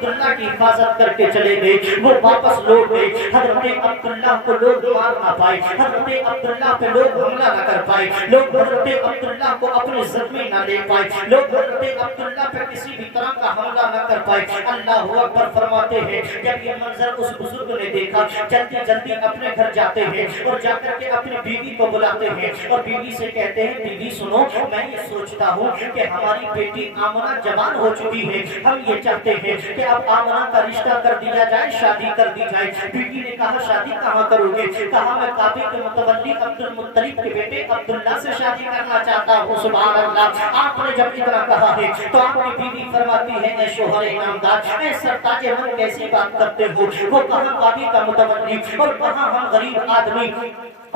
عبداللہ کی حفاظت کر کے چلے گئے، وہ واپس لوٹ گئے۔ حضرت عبداللہ کو لوگ مار نہ پائے، حضرت عبداللہ پہ لوگ حملہ نہ کر پائے، لوگ حضرت عبداللہ کو اپنے زمین نہ لے پائے، لوگ حضرت عبداللہ پہ کسی بھی طرح کا حملہ نہ کر پائے۔ اللہ اکبر فرماتے ہیں جب یہ منظر اس بزرگ نے دیکھا، جلدی جلدی اپنے گھر جاتے ہیں اور جا کر کے اپنی بیوی کو بلاتے ہیں اور بیوی سے کہتے ہیں بیوی سنو، میں یہ سوچتا ہوں کہ ہماری بیٹی آمنہ جوان ہو چکی ہے، ہم یہ چاہتے ہیں کہ اب آمنہ کا رشتہ کر دیا جائے، شادی کر دی جائے۔ بیوی نے کہا شادی کہاں کرو گے؟ کہا میں کعبے کے متولی عبد المطلب کے بیٹے عبداللہ سے شادی کرنا چاہتا ہوں۔ سبحان اللہ، آپ نے جب اتنا کہا ہے تو آپ کی بیوی فرماتی ہے اے شوہر انعامدار، اے سرتاج من کیسی بات کرتے ہو؟ وہ کہاں کعبے کا متولی اور کہاں ہم غریب آدمی،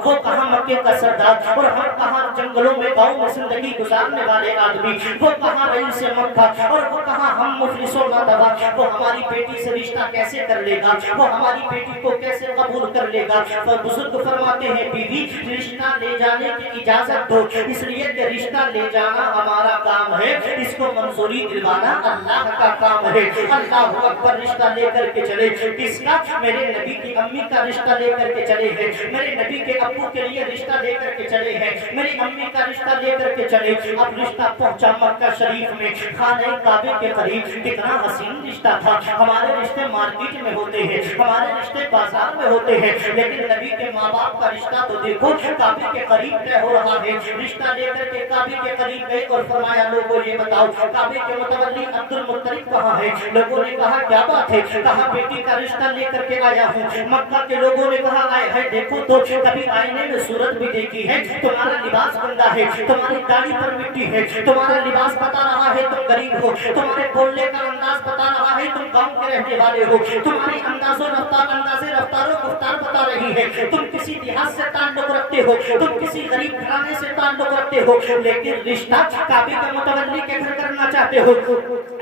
وہ کہاں مکے کا سردار اور ہم کہاں جنگلوں میں گاؤں میں زندگی گزارنے والے آدمی، وہ کہاں رئیس مکہ اور وہ کہاں ہم مفلس و نادوا، وہ ہماری بیٹی سے رشتہ کیسے کر لے گا؟ وہ ہماری بیٹی کو کیسے قبول کر لے گا؟ تو بزرگ فرماتے ہیں بیوی رشتہ لے جانے کی اجازت دو، اس لیے کہ رشتہ لے جانا ہمارا کام ہے، اس کو منظوری دلوانا اللہ کا کام ہے۔ اللہ اکبر، رشتہ لے کر کے چلے، کس کا؟ میرے نبی کی امی کا رشتہ لے کر کے چلے ہیں، میرے نبی کے ابو کے لیے رشتہ لے کر کے چلے ہیں، میری امی کا رشتہ لے کر کے چلے۔ اب رشتہ پہنچا مکہ شریف میں، خانہ کعبے کے قریب، کتنا حسین رشتہ تھا۔ ہمارے رشتے مارکیٹ میں ہوتے ہیں، ہمارے رشتے بازار میں ہوتے ہیں، لیکن نبی کے ماں باپ کا رشتہ تو دیکھو کعبے کے قریب طے ہو رہا ہے۔ رشتہ لے کر کے کعبے کے قریب گئے اور فرمایا لوگوں یہ بتاؤ کعبے کے متولی عبد المطلب کہاں ہے؟ لوگوں نے کہا کیا بات ہے؟ کہا بیٹی کا رشتہ لے کر کے آیا ہوں۔ مکہ کے لوگوں نے کہا آئے ہے دیکھو تو کبھی آئینے میں صورت بھی دیکھی ہے، تمہارا لباس گندا ہے، تمہاری داڑھی پر مٹی ہے، تمہارا لباس بتا رہا ہے تم غریب ہو، تمہارے بولنے کا انداز بتا رہا ہے تم گاؤں کے رہنے والے ہو، تمہاری انداز و رفتار و گفتار بتا رہی ہے تم کسی دیہات سے تعلق رکھتے ہو، تم کسی غریب گھرانے سے تعلق رکھتے ہو، لیکن رشتہ کعبے کے متولی کے گھر کرنا چاہتے ہو،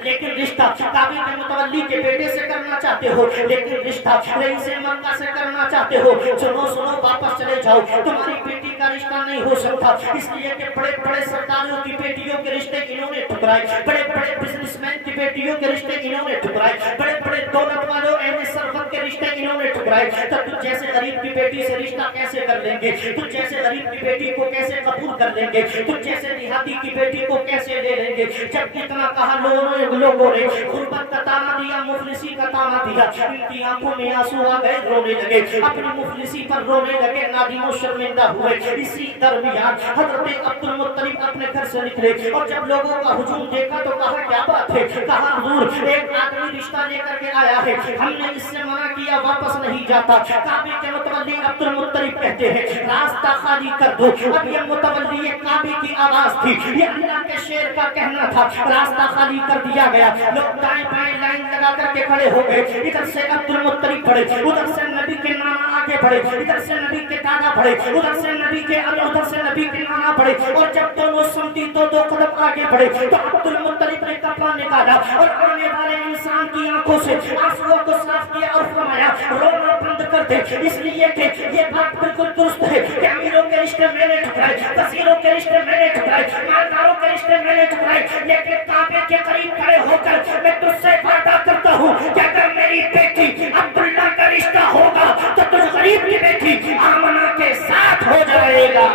لیکن رشتہ کعبے کے متولی کے بیٹے سے کرنا چاہتے ہو، لیکن رشتہ رئیس مکہ سے کرنا چاہتے ہو۔ سنو سنو، واپس چلے جاؤ، تمہاری بیٹی کا رشتہ نہیں ہو سکتا، اس لیے کہ بڑے بڑے سرداروں کی بیٹیوں کے رشتے انہوں نے ٹھکرائے، بڑے بڑے بزنس مین کی بیٹیوں کے رشتے انہوں نے ٹھکرائے، بڑے بڑے دولت والوں اہل ثروت کے رشتے انہوں نے ٹھکرائے، تو تم جیسے غریب کی بیٹی سے رشتہ کیسے کر لیں گے؟ تم جیسے غریب کی بیٹی کو کیسے قبول کر لیں گے؟ تم جیسے دیہاتی کی بیٹی کو کیسے لے لیں گے؟ جب اتنا کہا لوگوں نے غربت کا تانا دیا، مفلسی کا تانا دیا، ان کی آنکھوں میں آنسو آ گئے، رونے لگے، اپنی مفلسی پر رونے لگے، نادم و شرمندہ ہوئے۔ اسی درمیان حضرت عبد المطلب اپنے گھر سے نکلے اور جب لوگوں کا ہجوم دیکھا تو کہا کیا بات ہے؟ کہا حضور ایک آدمی رشتہ لے کر کے آیا ہے، ہم نے اس سے منع کیا، واپس نہیں جاتا۔ کعبے کے متولی عبد المطلب کہتے ہیں راستہ خالی کر دو۔ اب یہ متولی کعبے کی آواز تھی، یہ اللہ کے شیر کا کہنا تھا، راستہ خالی کر دیا گیا۔ لوگ دائیں بائیں لائن لگا کر کے کھڑے ہو گئے، ادھر سے عبد المطلب پڑے، ادھر سے نبی کے نانا آگے بڑھے، ادھر سے نبی کے دادا بڑھے، ادھر سے نبی کے نانا بڑھے، اور جب دونوں سمتی دو قدم آگے بڑھے تو عبد المطلب نے کپڑا نکالا اور آنے والے انسان کی آنکھوں سے آنسوؤں کو صاف کیا اور فرمایا رونا بند کر دے، اس لیے کہ یہ بات بالکل درست ہے کہ امیروں کے رشتے میں نے ٹھکرائے، وزیروں کے رشتے میں نے ٹھکرائے، مالداروں کے رشتے میں نے ٹھکرائے، لیکن کعبے کے قریب کھڑے ہو کر میں تجھ سے وعدہ کرتا ہوں کہ اگر میری بیٹی عبداللہ کا رشتہ ہوگا تو تجھ غریب کی بیٹی آمنہ کے ساتھ ہو جائے گا۔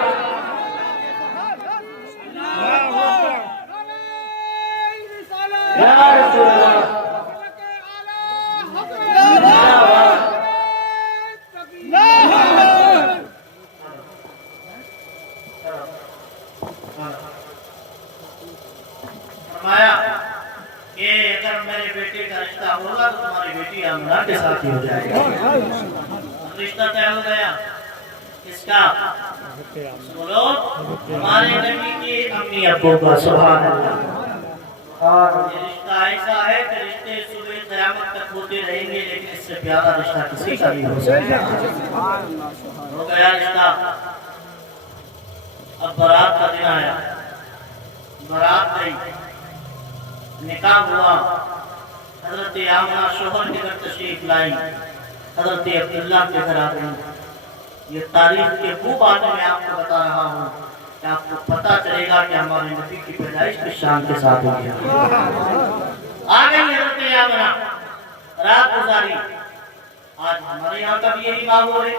یا رسول اللہ فرمایا کہ اگر میرے بیٹے کا رشتہ ہوگا تو تمہاری بیٹی آمنہ کے ساتھ ہی ہو جائے گا۔ رشتہ طے ہو گیا کس کا؟ بولو ہمارے نبی کی امی ابو کا۔ سبحان اللہ۔ اور یہ رشتہ ایسا ہے کہ رشتے صبح قیامت تک ہوتے رہیں گے، لیکن اس سے پیارا رشتہ کسی کا نہیں ہو سکتا۔ ہو گیا رشتہ۔ اب برات کا دن آیا، برات گئی، نکاح ہوا، حضرت آمنہ شوہر کے گھر تشریف لائی، حضرت عبداللہ کے گھر آ گئی۔ یہ تاریخ کے وہ باتیں میں آپ کو بتا رہا ہوں کہ آپ کو پتہ چلے گا کہ ہمارے نبی کی پیدائش کس شان کے ساتھ ہوئی ہے۔ آ گئی حضرت آمنہ، رات گزاری. آج ہمارے یہاں کا بھی یہی ماحول ہے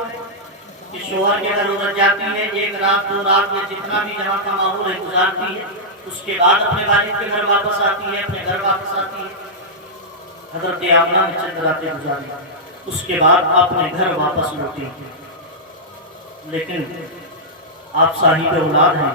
کہ شوہر کے گھر عورت جاتی ہے، ایک رات دو رات میں جتنا بھی جہاں کا ماحول ہے گزارتی ہے، اس کے بعد اپنے والد کے گھر واپس آتی ہے، اپنے گھر واپس آتی ہے. حضرت آمنہ نے چند راتیں گزاری، اس کے بعد اپنے گھر واپس لوٹی. لیکن آپ صاحب اولاد ہیں،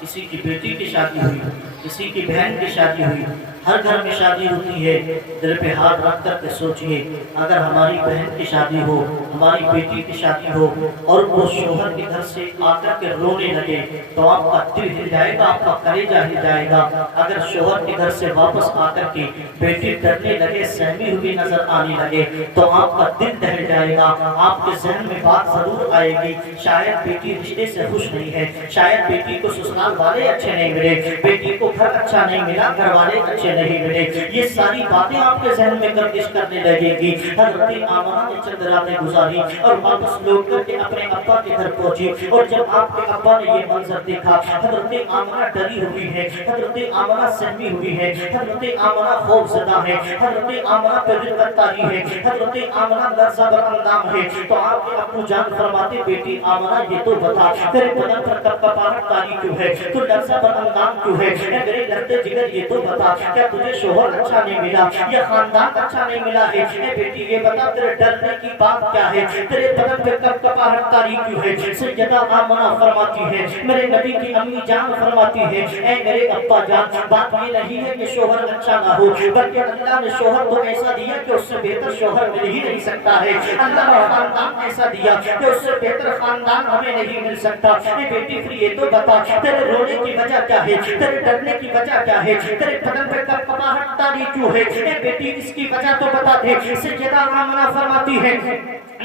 کسی کی بیٹی کی شادی ہوئی، کسی کی بہن کی شادی ہوئی، ہر گھر میں شادی ہوتی ہے. دل پہ ہاتھ رکھ کر کے سوچئے اگر ہماری بہن کی شادی ہو، ہماری بیٹی کی شادی ہو اور وہ شوہر کے گھر سے آ کر کے رونے لگے تو آپ کا دل ہل جائے گا، آپ کا کلیجہ ہل جائے گا. اگر شوہر کے گھر سے واپس آ کر کے بیٹی ڈرنے لگے، سہمی ہوئی نظر آنے لگے تو آپ کا دل دہل جائے گا. آپ کے ذہن میں بات ضرور آئے گی شاید بیٹی رشتے سے خوش نہیں ہے، شاید بیٹی کو سسرال والے اچھے نہیں ملے، بیٹی کو گھر اچھا نہیں ملا، گھر والے اچھے نہیں ملے. یہ ساری باتیں آپ کے ذہن میں گردش کرنے لگے گی. حضرت آمنہ نے چند راتیں گزاری اور واپس لوٹ کر کے اپنے ابا کے گھر پہنچی. اور جب آپ کے ابا نے یہ منظر دیکھا، حضرت آمنہ ڈری ہوئی ہے، حضرت آمنہ سہمی ہوئی ہے، حضرت آمنہ خوف زدہ ہے، حضرت آمنہ پہ رقت تاری ہے، حضرت آمنہ لرزہ بر اندام ہے. تو آپ کے ابو جان فرماتے بیٹی آمنہ یہ تو بتا تیرے بدن پر کپکپاہٹ تاری کیوں ہے، تو لرزہ بر اندام کیوں ہے؟ اے میرے لڑتے جگر یہ تو بتا کیا تجھے شوہر اچھا نہیں ملا یا خاندان اچھا نہیں ملا ہے؟ اے بیٹی یہ بتا تیرے ڈرنے کی بات کیا ہے، تیرے بدن پہ کپکپاہٹ تاری کیوں ہے؟ سیدہ آمنہ فرماتی ہے، میرے نبی کی امی جان فرماتی ہے، اے میرے ابا جان بات یہ نہیں ہے کہ شوہر اچھا نہ ہو، بلکہ اللہ نے شوہر تو ایسا دیا کہ اس سے بہتر شوہر مل ہی نہیں سکتا ہے. اللہ نے خاندان ایسا دیا کہ اس سے بہتر خاندان ہمیں نہیں مل سکتا. اے بیٹی پھر یہ تو بتا تیرے رونے کی وجہ کیا ہے، تیرے ڈرنے کی وجہ کیا ہے، تیرے بدن پہ کپکپاہٹ تاری کیوں ہے؟ اے بیٹی اس کی وجہ تو بتا دے. سیدہ آمنہ فرماتی ہے،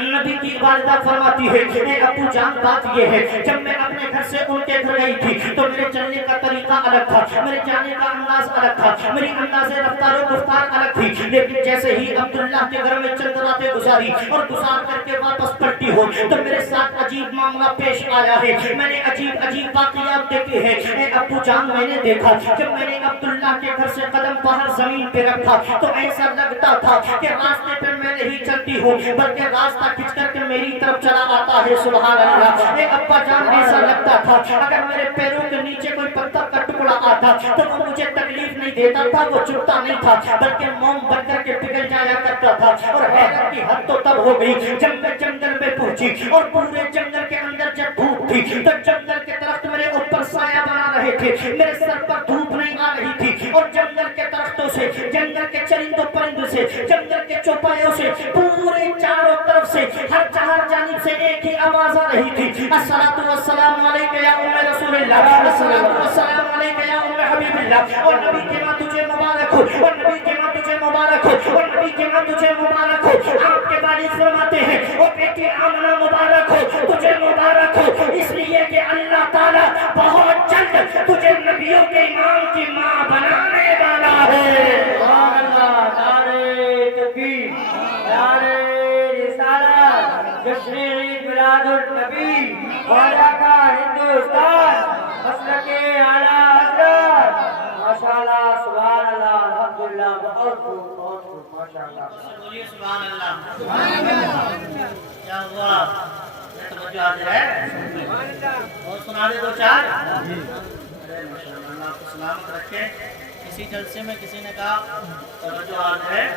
نبی کی والدہ فرماتی ہے، اے ابو جان بات یہ ہے جب میں اپنے گھر سے ان کے گھر گئی تھی تو میرے چلنے کا طریقہ الگ تھا، میرے جانے کا انداز الگ تھا، میری انداز رفتار و گفتار الگ تھی. لیکن جیسے ہی عبداللہ کے گھر میں چند راتیں گزاری اور گزار کر کے واپس پلٹی ہو تو میرے ساتھ عجیب معاملہ پیش آیا ہے. میں نے عجیب عجیب واقعات دیکھے ہیں. اے ابو جان میں نے دیکھا جب میں نے عبداللہ کے گھر سے قدم باہر زمین پہ رکھا تو ایسا لگتا تھا کہ راستے پہ میں نہیں چلتی ہوں بلکہ راستہ کھچ کر کے میری طرف چلا آتا ہے. سبحان اللہ. اے ابا جان ایسا لگتا تھا اگر میرے پیروں کے نیچے کوئی پتھر کا ٹکڑا آتا تو وہ مجھے تکلیف نہیں دیتا تھا، وہ چبھتا نہیں تھا بلکہ موم بن کر کے پگھل جایا کرتا تھا. اور حیرت کی حد تو تب ہو گئی جب میں جنگل میں پہنچی اور پورے جنگل کے اندر جب دھوپ تھی تو جنگل کے درخت میرے اوپر سایہ بنا رہے تھے، میرے سر پر دھوپ نہیں آ رہی تھی. اور جنگل کے درختوں سے، جنگل کے چرندوں پرندوں سے، جنگل کے چوپایوں سے پورے چاروں طرف سے ہر جانب سے ایک ہی آواز آ رہی تھی، الصلاۃ والسلام علیک یا ام رسول اللہ، الصلاۃ والسلام علیک یا ام حبیب اللہ. اور نبی کے ماں تجھے مبارک ہو، اور نبی کے ماں تجھے مبارک ہو، اور نبی کے ماں تجھے مبارک ہو. آپ کے والد فرماتے ہیں اور بیٹی آمنہ مبارک ہو، تجھے مبارک ہو اس لیے کہ اللہ تعالیٰ بہت جلد تجھے نبیوں کے امام کی ماں بنانے والا ہے. سبحان اللہ. نعرہ تکبیر، نعرہ رسالت، جشن عید میلاد النبی، خواجہ کا ہندوستان، مسلک اعلیٰ حضرت. ماشاءاللہ، سبحان اللہ، الحمدللہ. بہت خوب، بہت خوب، ماشاءاللہ. بولیے سبحان اللہ. کیا ہوا؟ توجہ حاضر ہے اور سنا دے دو چار. ارے ماشاءاللہ، اللہ آپ کو سلامت رکھے. کسی جلسے میں کسی نے کہا توجہ حاضر ہے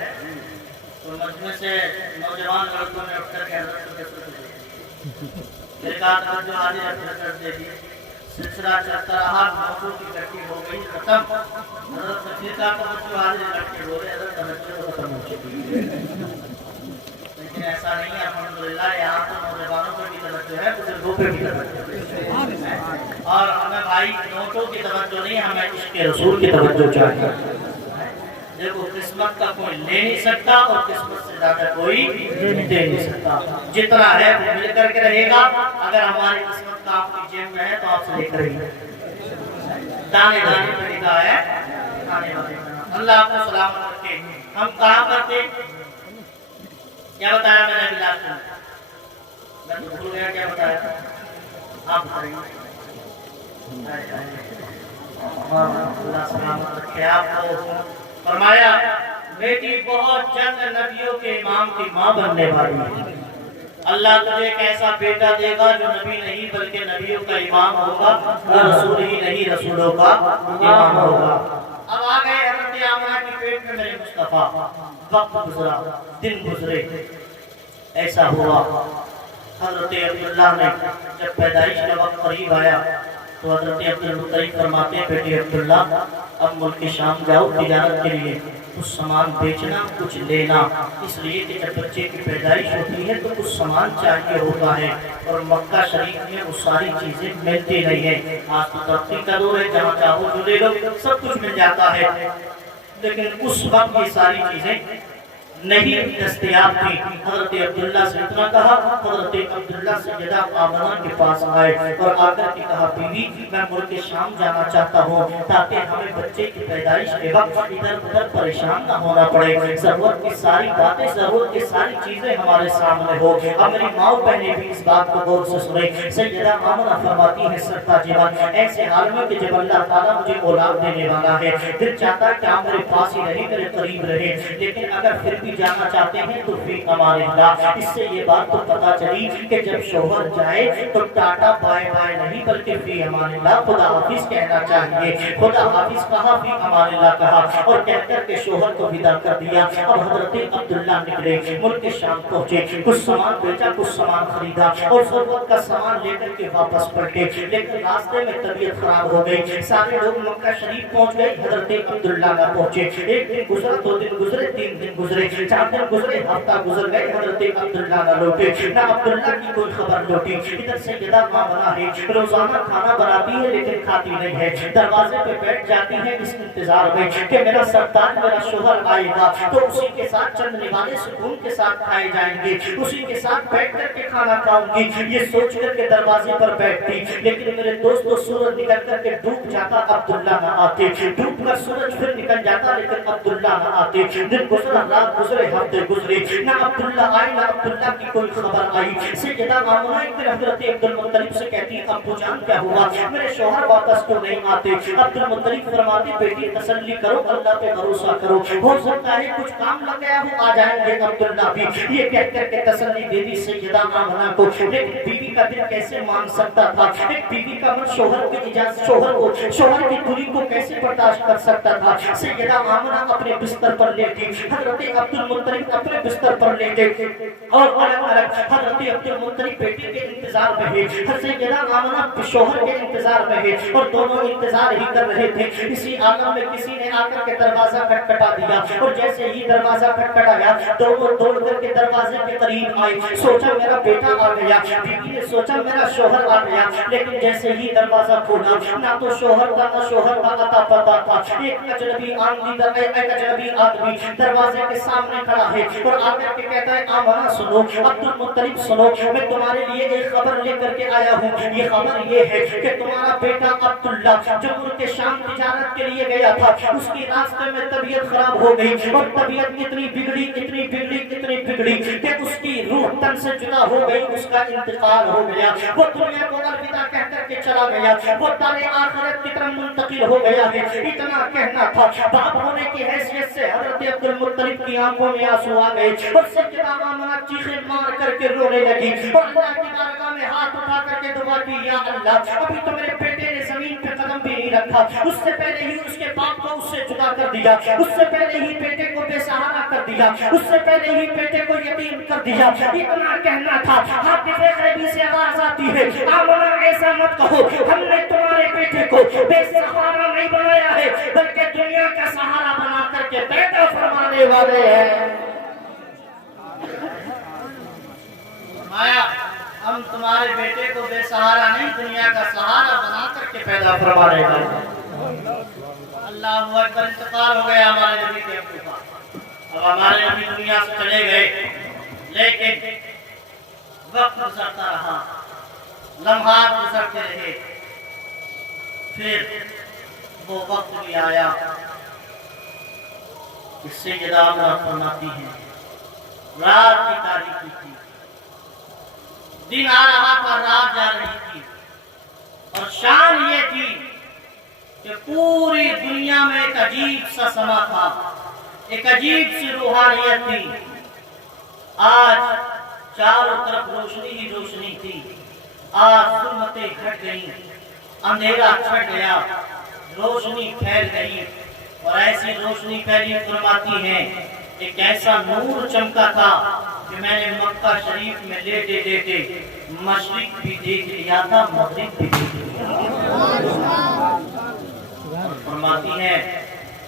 تو مجمع سے نوجوان لڑکوں نے اٹھ کر کے حضرت کے سر دی. میرے کہا توجہ حاضر حضرت دے دی. سلسلہ چلتا رہا، موضوع کی گٹی ہو گئی ختم. حضرت نے پھر کہا توجہ حاضر لڑکے بولے حضرت توجہ ختم ہو چکی. لیکن ایسا نہیں ہے الحمدللہ. یہاں تو نوجوانوں پہ بھی توجہ ہے، بزرگوں پہ بھی توجہ ہے. اور ہمیں بھائی نوٹوں کی توجہ نہیں، ہمیں عشق رسول کی توجہ چاہیے. دیکھو قسمت کا کوئی لے نہیں سکتا اور قسمت سے زیادہ کوئی دے نہیں سکتا. جتنا ہے وہ مل کر کے رہے گا. اگر ہماری قسمت کا آپ کی جیب میں ہے تو آپ سے لے کر رہی ہے. دانے دانے پہ لکھا ہے دانے دانے. اللہ آپ کو سلامت رکھے. ہم کہاں کرتے کیا بتایا میں نے ابھی لاسٹ میں تو بھول گیا کیا بتایا آپ بتائیں گے. اللہ سلامت رکھے آپ کو. فرمایا بیٹی بہت جلد نبیوں کے امام کی ماں بننے والی ہے۔ اللہ تجھے ایک ایسا بیٹا دے گا جو نبی نہیں بلکہ نبیوں کا امام ہوگا، رسول ہی نہیں رسولوں کا امام ہوگا۔ اب آ گئے حضرت آمنہ کی پیٹ میں میرے مصطفیٰ، وقت گزرا، دن گزرے، ایسا ہوا حضرت عبداللہ نے جب پیدائش کا وقت قریب آیا تو حضرت عبدالمطلب فرماتے ہیں بیٹی عبداللہ اب ملک شام جاؤ تجارت کے لیے، کچھ سامان بیچنا کچھ لینا، اس لیے کہ جب بچے کی پیدائش ہوتی ہے تو کچھ سامان چاہیے ہوتا ہے، اور مکہ شریف میں وہ ساری چیزیں ملتی نہیں ہیں۔ آج تو ترقی کا دور ہے، جہاں چاہو جو لے لو سب کچھ مل جاتا ہے، لیکن اس وقت یہ ساری چیزیں نہیں دستیاب تھی۔ حضرت عبداللہ سے اتنا کہا، حضرت عبداللہ سیدہ آمنہ کے پاس آئے اور آ کر کے کہا بیوی میں ملک شام جانا چاہتا ہوں تاکہ ہمیں بچے کی پیدائش کے وقت ادھر ادھر پریشان نہ ہونا پڑے، ضرورت کی ساری باتیں، ضرورت کی ساری چیزیں ہمارے سامنے ہو۔ اب میری ماں بہنیں بھی اس بات کو غور سے سنیں۔ سیدہ آمنہ فرماتی ہے سرتا جوان ایسے حال میں کہ جب اللہ تعالیٰ مجھے اولاد دینے والا ہے، دل چاہتا ہے کہ آپ میرے پاس ہی رہے، میرے قریب رہے، لیکن اگر پھر بھی جانا چاہتے ہیں تو فی امان اللہ۔ اس سے یہ بات تو پتا چلی کہ جب شوہر جائے تو ٹاٹا بائے بائے نہیں بلکہ فی امان اللہ خدا حافظ کہنا چاہیے۔ خدا حافظ کہا، فی امان اللہ کہا، اور کہہ کر کے شوہر کو ودا کر دیا۔ اب حضرت عبداللہ نکلے، ملک شام پہنچے، کچھ سامان بیچا کچھ سامان خریدا اور ضرورت کا سامان لے کر کے واپس پلٹے، لیکن راستے میں طبیعت خراب ہو گئی۔ سارے لوگ مکہ شریف پہنچ گئے، حضرت عبداللہ نہ پہنچے۔ ایک دن گزرا، دو دن گزرے، تین دن گزرے، چار دن گزرے، ہفتہ گزر گئے، حضرت عبداللہ نہ لوٹے، نہ عبداللہ کی کوئی خبر لوٹی۔ ادھر سیدہ آمنہ ہے، روزانہ کھانا بناتی ہے لیکن کھاتی نہیں ہے، دروازے پہ بیٹھ جاتی ہے اس انتظار میں کہ میرا سرطان میرا شوہر آئے گا تو اسی کے ساتھ چند نوالے سکون کے ساتھ کھائے جائیں گے، اسی کے ساتھ بیٹھ کر کے کھانا کھاؤں گی، یہ سوچ کر کے دروازے پر بیٹھتی۔ لیکن میرے دوستو سورج نکل کر کے ڈوب جاتا، عبداللہ نہ آتے، ڈوب کر سورج پھر نکل جاتا لیکن عبداللہ نہ آتے۔ دن گزرا، رات گزرے، ہفتے گزرے، نہ عبداللہ آئے نہ عبداللہ کی کوئی خبر آئی۔ سیدہ آمنہ ایک دن حضرت عبدالمطلب سے کہتی ابو جان کیا ہوا، میرے شوہر واپس کیوں نہیں آتے؟ عبدالمطلب فرماتے بیٹی تسلی کرو، اللہ پہ بھروسہ کرو، ہو سکتا ہے کچھ کام لگ گیا ہو، آ جائیں گے عبداللہ بھی۔ یہ کہہ کر کے تسلی دے دی سیدہ آمنہ کو، لیکن بیوی کا دل کیسے مان سکتا تھا؟ ایک بیوی کا من شوہر کی اجازت، شوہر کی دوری کو کیسے برداشت کر سکتا تھا؟ سیدہ آمنہ اپنے بستر پر لیٹی، حضرت عبدالمطلب اپنے بستر پر لیٹے اور الگ الگ، حضرت عبدالمطلب بیٹی کے انتظار میں ہے، سیدہ آمنہ شوہر کے انتظار میں ہے، اور دونوں انتظار ہی کر رہے تھے۔ اسی عالم میں کسی نے آ کر کے دروازہ کھٹکھٹا دیا، اور جیسے ہی دروازہ کھٹکھٹایا دونوں دوڑ کر کے دروازے کے قریب آئے، سوچا میرا بیٹا آ گیا، بیوی نے سوچا میرا شوہر آ گیا، لیکن جیسے ہی دروازہ کھولا نہ تو شوہر کا نہ شوہر کا اتا پتا تھا۔ ایک اجنبی آدمی دروازے کے سامنے کھڑا ہے اور آ کر کے کہتا ہے آمنہ سنو، عبدالمطلب سنو، میں تمہارے لیے ایک خبر لے کر کے آیا ہوں۔ یہ خبر یہ ہے کہ تمہارا بیٹا عبداللہ جو ملک شام تجارت کے لیے گیا تھا، اس کی راستے میں طبیعت خراب ہو گئی، اور طبیعت اتنی بگڑی کہ اس کی روح تن سے جدا ہو گئی، اس کا انتقال ہو گیا، وہ دنیا کو الوداع کہہ کر کے چلا گیا، وہ دار آخرت کی طرف منتقل ہو گیا ہے۔ اتنا کہنا تھا، باپ ہونے کی حیثیت سے حضرت عبدالمطلب کی آنکھوں میں آنسو آ گئے، اور سیدہ آمنہ چیخیں مار کر کے رونے لگی، اور اللہ کی بارگاہ میں ہاتھ اٹھا کر کے دعا کی، یا اللہ ابھی تو میرے بیٹے نے زمین پہ قدم بھی نہیں رکھا، اس سے پہلے ہی اس کے باپ کو اس سے جدا کر دیا، اس سے پہلے ہی بیٹے کو بے سہارا کر دیا، اس سے پہلے ہی بیٹے کو یتیم کر دیا۔ اتنا کہنا تھا، حافظ غیبی سے آواز آتی ہے، آمنہ ایسا مت کہو، ہم نے تمہارے بیٹے کو بے سہارا نہیں بنایا ہے بلکہ دنیا کا سہارا بنا کر کے پیدا فرمانے والے ہیں۔ ہم تمہارے بیٹے کو بے سہارا نہیں دنیا کا سہارا بنا کر کے پیدا فرمانے والے ہیں۔ اللہ اکبر، انتقال ہو گیا ہمارے نبی کے پاس، اب ہمارے نبی دنیا سے چلے گئے، لیکن وقت گزرتا رہا، لمحات گزرتے رہے، پھر وہ وقت بھی آیا۔ اس سے جدا فرماتی ہے رات کی تاریخی تھی، دن آ رہا تھا، رات جا رہی تھی، اور شان یہ تھی کہ پوری دنیا میں ایک عجیب سا سما تھا، ایک عجیب سی روحانیت تھی. آج چاروں طرف روشنی ہی روشنی تھی. آج ظلمتیں گھٹ گئیں, اندھیرا چھٹ گیا, روشنی پھیل گئی. اور ایسی روشنی پھیلی فرماتی ہیں ایک ایسا نور چمکا تھا کہ میں نے مکہ شریف میں لیٹے لیٹے مشرق بھی دیکھ لیا تھا, مغرب بھی دیکھ لیا. اور فرماتی ہیں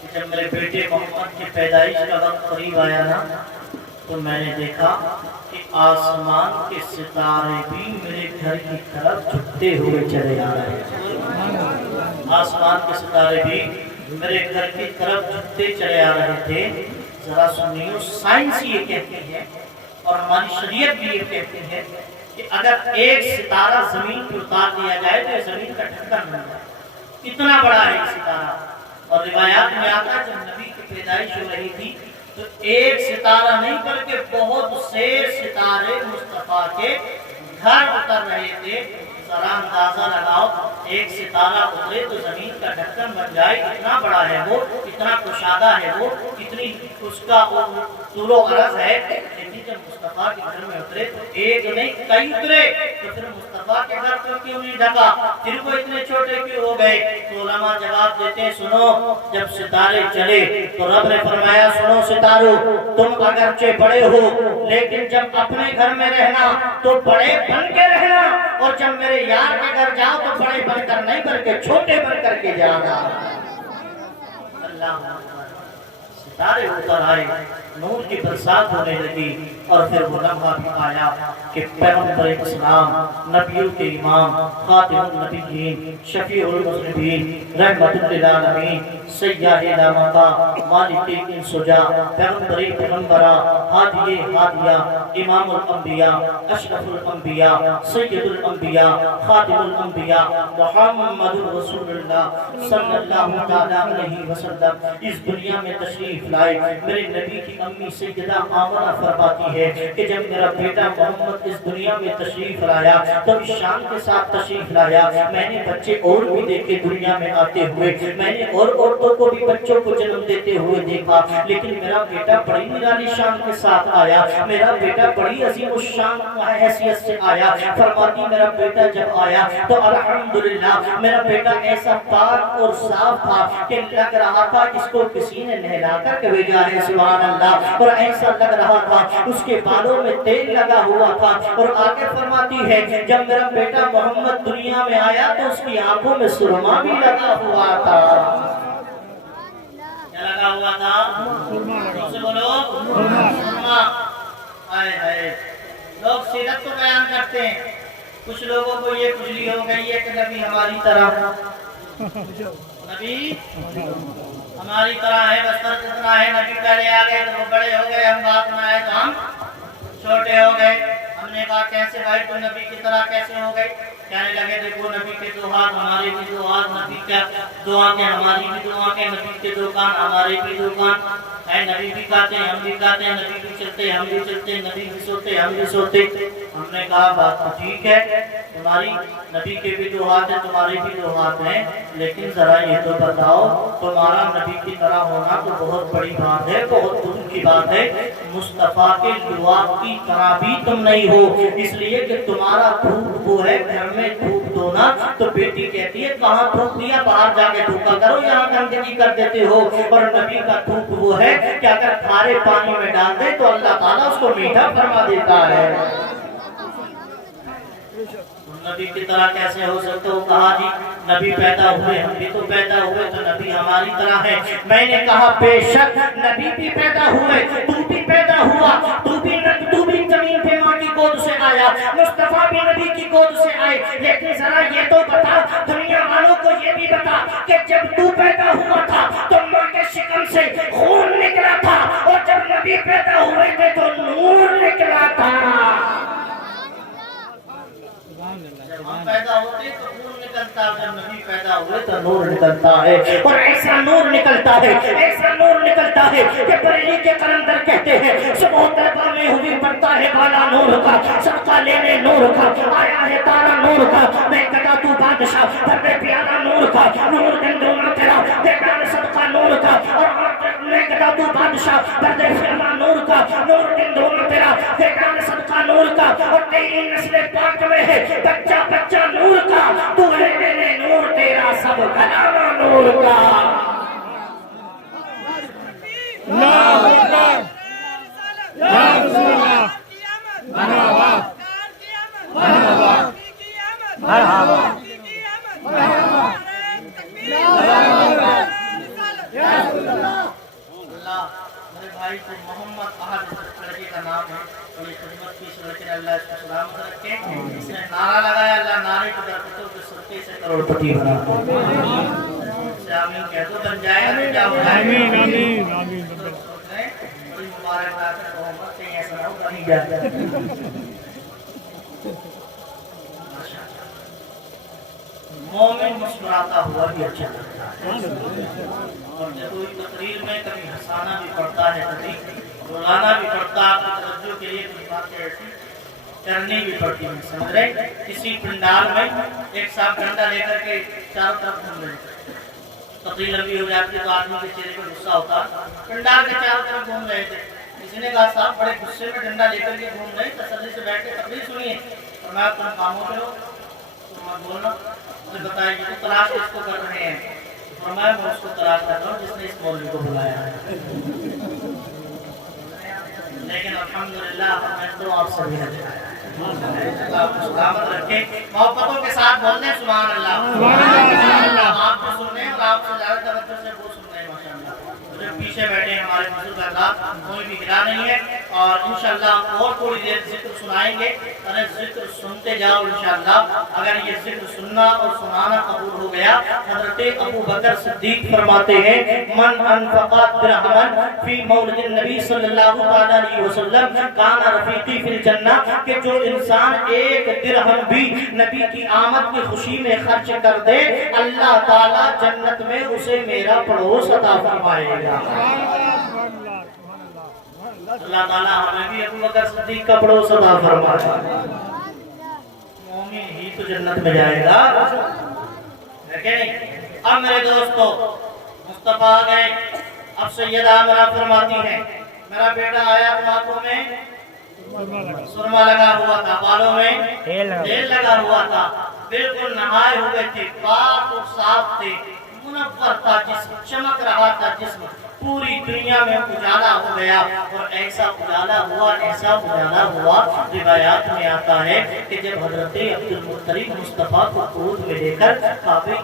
کہ جب میرے بیٹے محمد کی پیدائش کا وقت قریب آیا نا, تو میں نے دیکھا کہ آسمان کے ستارے بھی میرے گھر کی طرف جھکتے ہوئے چلے آ رہے ہیں. آسمان کے ستارے بھی میرے گھر کی طرف جھکتے چلے آ رہے تھے. ذرا سنیو, سائنس یہ کہتی ہے اور ہماری شریعت بھی یہ کہتی ہے کہ اگر ایک ستارہ زمین پر اتار دیا جائے تو یہ زمین کا ڈھکن بن جائے. اتنا بڑا ہے یہ ستارہ. اور روایات میں آتا ہے جب نبی کی پیدائش ہو رہی تھی تو ایک ستارہ نہیں بلکہ بہت سے ستارے مصطفیٰ کے گھر اتر رہے تھے. ذرا اندازہ لگاؤ, ایک ستارہ اترے تو زمین کا ڈھکن بن جائے. اتنا بڑا ہے وہ, اتنا کشادہ ہے وہ, اتنی اس کا طول و عرض ہے. لیکن جب مصطفیٰ کے گھر میں اترے تو ایک نہیں کئی اترے, تو پھر مصطفیٰ کے گھر کو کیوں نہیں ڈھکا, پھر وہ اتنے چھوٹے کیوں ہو گئے؟ تو علماء جواب دیتے ہیں, سنو, جب ستارے چلے تو رب نے فرمایا سنو ستاروں, تم اگرچہ بڑے ہو لیکن جب اپنے گھر میں رہنا تو بڑے بن کے رہنا, اور جب میرے یار کے گھر جاؤ تو بڑے بن کر نہیں بلکہ چھوٹے بن کر کے جانا. اللہ ستارے اتر آئے, نور کی برسات ہونے لگی. اور پھر وہ لمحہ بھی آیا کہ پیغمبر اسلام, نبیوں کے امام, خاتم النبیین, شفیع المذنبین, رحمت للعالمین, سیاہ لامکا, مالک السجا, پیغمبر پیغمبرا, ہادی ہادیہ, امام الانبیاء, اشرف الانبیاء, سید الانبیاء, خاتم الانبیاء, محمد رسول اللہ صلی اللہ تعالیٰ علیہ وسلم اس دنیا میں تشریف لائے. میرے نبی کی امی سیدہ آمنہ فرماتی ہے کہ جب میرا بیٹا محمد اس دنیا میں تشریف لایا تو اس شان کے ساتھ تشریف لایا. میں نے بچے اور بھی دیکھے دنیا میں آتے ہوئے, میں نے اور عورتوں کو بھی بچوں کو جنم دیتے ہوئے دیکھا, لیکن میرا بیٹا بڑی نرالی شان کے ساتھ آیا. میرا بیٹا بڑی عظیم الشان حیثیت سے آیا. فرماتی میرا بیٹا جب آیا تو الحمدللہ میرا بیٹا ایسا پاک اور صاف تھا کہ لگ رہا تھا اس کو کسی نے نہلا کر کے بھیجا ہے, سبحان اللہ. اور ایسا لگ رہا تھا اس کے بالوں میں تیل لگا ہوا تھا. اور آگے فرماتی ہے جب میرا بیٹا محمد دنیا میں آیا تو اس کی آنکھوں میں سرما بھی لگا ہوا تھا. کیا لگا ہوا تھا؟ سے بولو سرما. آئے ہائے, لوگ سیرت تو بیان کرتے ہیں, کچھ لوگوں کو یہ کھجلی ہو گئی ہے کہ نبی ہماری طرح, نبی ہماری طرح ہے, بس فرق اتنا ہے نبی پہلے آ گئے تو وہ بڑے ہو گئے, ہم بات میں آئے تو ہم چھوٹے ہو گئے. ہم نے کہا کیسے بھائی تو نبی کی طرح کیسے ہو گئے؟ کہنے لگے دیکھو نبی کے دو ہاتھ, ہمارے بھی دو ہاتھ, نبی کیا دو آنکھیں, ہماری بھی دو آنکھیں, نبی کے دو کان, ہمارے بھی دو کان ہے. نبی بھی کہتے ہیں, ہم بھی کہتے ہیں, نبی بھی چلتے ہم بھی چلتے, نبی بھی سوتے ہم بھی سوتے. ہم نے کہا بات تو ٹھیک ہے, تمہاری نبی کے بھی دو ہاتھ ہیں, تمہارے بھی دو ہاتھ ہیں, لیکن ذرا یہ تو بتاؤ تمہارا نبی کی طرح ہونا تو بہت بڑی بات ہے, بہت دور کی بات ہے. مصطفیٰ کے لواء کی طرح بھی تم نہیں ہو, اس لیے کہ تمہارا دھوپ وہ ہے گھر میں دھوپ دھونا. تو بیٹی کہتی ہے کہاں دھوپ دیا, باہر جا کے دھوکا کرو, یہاں گندگی کر دیتے ہو. اور نبی کا دھوپ وہ ہے کہ اگر کھارے پانی میں ڈال دے تو اللہ تعالیٰ اس کو میٹھا فرما دیتا ہے. نبی کی طرح کیسے ہو سکتے ہو؟ کہا جی نبی پیدا ہوئے, ہم بھی تو پیدا ہوئے, تو نبی ہماری طرح ہے. میں نے کہا بے شک نبی بھی پیدا ہوئے, تو بھی پیدا ہوا, تو بھی زمین پہ ماں کی گود سے آیا, مصطفیٰ بھی نبی کی گود سے آئے. لیکن ذرا یہ تو بتا, دنیا والوں کو یہ بھی بتا کہ جب تو پیدا ہوا تھا تو ماں کے شکم سے خون نکلا تھا, اور جب نبی پیدا ہوئے تھے تو نور نکلا تھا. جب ہم پیدا ہوتے تو نور نکلتا, جب نبی پیدا ہوئے تو نور نکلتا ہے. اور ایسا نور نکلتا ہے, ایسا نور نکلتا ہے کہ بریلی کے قلندر کہتے ہیں صبح طیبہ میں ہوئی پڑتا ہے بالا نور کا, صدقہ لینے نور کا, آیا ہے تارا نور کا, میں کہتا تو بادشاہ بھر پیارا نور کا, نور گندونا تیرا دیکھا صدقہ نور کا. اور میں کہتا تو بادشاہ پردے فرما نور کا، نور دن دونوں تیرا دیکھان صدقہ نور کا، اور تیری نسل پاک میں ہے بچہ بچہ نور کا، تو ہے نور تیرا سب گھرانا نور کا۔ اللہ اکبر، یا رسول اللہ، مرحبا مرحبا مرحبا مرحبا، اللہ میرے بھائی کو محمد احد لڑکے کا نام ہے، بڑی خدمت کی اس لڑکے نے، اللہ اس کو سلامت رکھے، اس نے نعرہ لگایا اللہ نعرے کی برکتوں کے صدقے سے کروڑپتی بنا دے۔ آمین کہہ دو، بن جائے گا کیا ہو جائے گا؟ آمین آمین آمین۔ بڑی مبارک بات ہے، محمد کہیں ایسا نہ ہو بنی جائے۔ مومن مسکراتا ہوا بھی اچھا لگتا ہے، اور جب کوئی تقریر میں کبھی ہنسانا بھی پڑتا ہے، کبھی رلانا بھی پڑتا ہے، توجہ کے لیے کچھ باتیں ایسی کرنی بھی پڑتی ہیں، سمجھ رہے؟ کسی پنڈال میں ایک صاحب ڈنڈا لے کر کے چاروں طرف گھوم رہے تھے، تقریر لمبی ہو جاتی ہے تو آدمی کے چہرے پہ غصہ ہوتا، پنڈال کے چاروں طرف گھوم رہے تھے، کسی نے کہا صاحب بڑے غصے میں ڈنڈا لے کر کے گھوم رہے، تسلی سے بیٹھ کے تقریر سنیے، اور میں تم خاموش ہو، تم مت بولنا، مجھے بتائیے کہ تلاش کس کو کر رہے ہیں؟ فرمایا میں اس کو تلاش کر رہا ہوں جس نے اس مولوی کو بلایا ہے، لیکن الحمدللہ میں تو آپ سے بھی ہے، اللہ آپ کو سلامت رکھے، محبتوں کے ساتھ بولنے سبحان اللہ، آپ کو سننے اور آپ سے زیادہ توجہ سے وہ سن رہے ہیں ماشاءاللہ۔ جو پیچھے بیٹھے ہیں ہمارے بزرگ حضرات، کوئی بھی گرا نہیں ہے، اور انشاءاللہ اور تھوڑی دیر ذکر سنائیں گے، اور ذکر سنتے جاؤ انشاءاللہ۔ اگر یہ ذکر سننا اور سنانا قبول ہو گیا، حضرت ابو بکر صدیق فرماتے ہیں من انفقا درہمن فی مولد النبی صلی اللہ علیہ وسلم کان رفیقی فی الجنہ، کہ جو انسان ایک درہم بھی نبی کی آمد کی خوشی میں خرچ کر دے، اللہ تعالیٰ جنت میں اسے میرا پڑوس عطا فرمائے گا۔ اللہ تعالیٰ ہمیں بھی ابو بکر صدیق کا پڑوس عطا فرمائے، مومن ہی تو جنت میں جائے گا، ہے کہ نہیں؟ اب میرے دوستو مصطفیٰ آ گئے، اب سیدہ آمنہ فرماتی ہیں میرا بیٹا آیا تو آنکھوں میں سرما لگا ہوا تھا، بالوں میں تیل لگا ہوا تھا، بالکل نہائے ہوئے تھے، پاک اور صاف تھے، منور تھا جسم، چمک رہا تھا جسم، پوری دنیا میں اجالا ہو گیا، اور ایسا اجالا ہوا روایات میں آتا ہے کہ جب حضرت عبد المطلب مصطفیٰ کو گود میں لے کر کعبے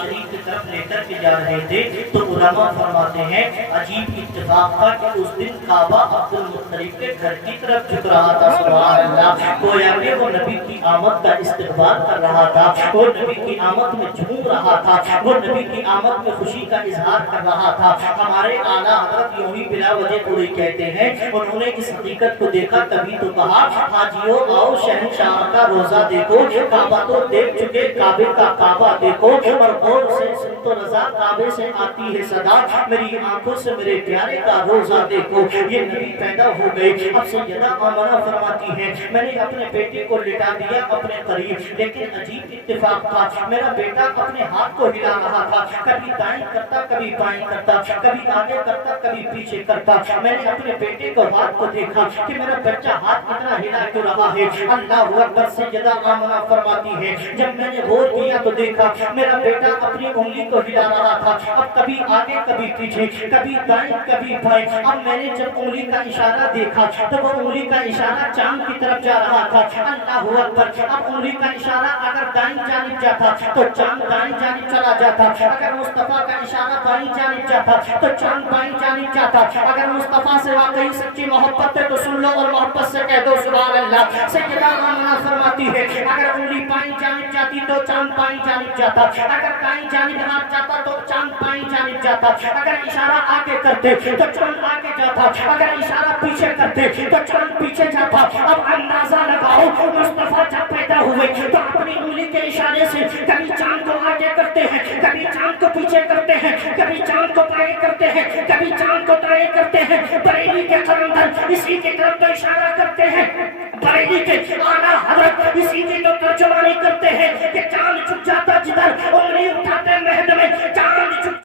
شریف کی طرف لے کر کے جا رہے تھے، تو علماء فرماتے ہیں عجیب اتفاق تھا کہ اس دن کعبہ عبد المطلب کے گھر کی طرف جھک رہا تھا، سبحان اللہ، گویا کہ وہ نبی کی آمد کا استقبال کر رہا تھا، وہ نبی کی آمد میں جھوم رہا تھا، وہ نبی کی آمد میں خوشی کا اظہار کر رہا تھا۔ ہمارے اعلیٰ حضرت یوں ہی بلا وجہ تھوڑی کہتے ہیں، انہوں نے اس حقیقت کو دیکھا تبھی تو کہا حاجیوں آؤ شہنشاہ کا روزہ دیکھو، کعبہ تو دیکھ چکے، کعبے کا کعبہ دیکھو، اور غور سے سمت و رضا کعبے سے آتی ہے صدا، میری آنکھوں سے میرے پیارے کا روزہ دیکھو۔ یہ نبی پیدا ہو گئے۔ اب سیدہ آمنہ فرماتی ہے میں نے اپنے بیٹے کو لٹا دیا اپنے قریب، لیکن عجیب اتفاق تھا، میرا بیٹا اپنے ہاتھ کو ہلا رہا تھا، کبھی دائیں کرتا کبھی بائیں کرتا، کبھی آگے کرتا کبھی پیچھے کرتا۔ میں نے اپنے بیٹے کو ہاتھ کو دیکھا کہ میرا بچہ ہاتھ اتنا ہلا کیوں رہا ہے؟ اللہ اکبر۔ سیدہ آمنہ فرماتی ہے جب میں نے غور کیا تو دیکھا میرا بیٹا اپنی انگلی کو ہلا رہا تھا، اب کبھی آگے کبھی پیچھے، کبھی دائیں کبھی بائیں۔ اب میں نے جب انگلی کا اشارہ دیکھا تو وہ انگلی کا اشارہ چاند کی طرف جا رہا تھا۔ اللہ اکبر۔ اب انگلی کا اشارہ اگر دائیں جانب جاتا تو چاند دائیں جانب چلا جاتا، اگر مصطفیٰ کا اشارہ بائیں جانب جاتا تو چاند بائیں جانب جاتا۔ اگر مصطفیٰ سے واقعی سچی محبت ہے تو سن لو اور محبت سے کہہ دو سبحان اللہ۔ سیدہ آمنہ فرماتی ہے اگر انگلی بائیں جانب جاتی تو چاند بائیں جانب جاتا، اگر دائیں جانب ہاتھ جاتا تو چاند بائیں جانب جاتا، اگر اشارہ آگے کرتے تو چاند آگے جاتا، اگر اشارہ پیچھے کرتے تو چاند پیچھے جاتا۔ اب اندازہ لگاؤ مصطفیٰ جب پیدا ہوئے تو اپنی انگلی کے اشارے سے کبھی چاند کو آگے کرتے ہیں، کبھی چاند کو پیچھے کرتے ہیں، کبھی چاند کو بائیں کرتے ہیں، کبھی چاند کو دائیں کرتے ہیں۔ بریلی کے قلندر اسی کی طرف تو اشارہ کرتے ہیں، بریلی کے اعلیٰ حضرت اسی کی تو ترجمانی کرتے ہیں کہ چاند چھپ جاتا جدھر انگلی اٹھاتے مہد میں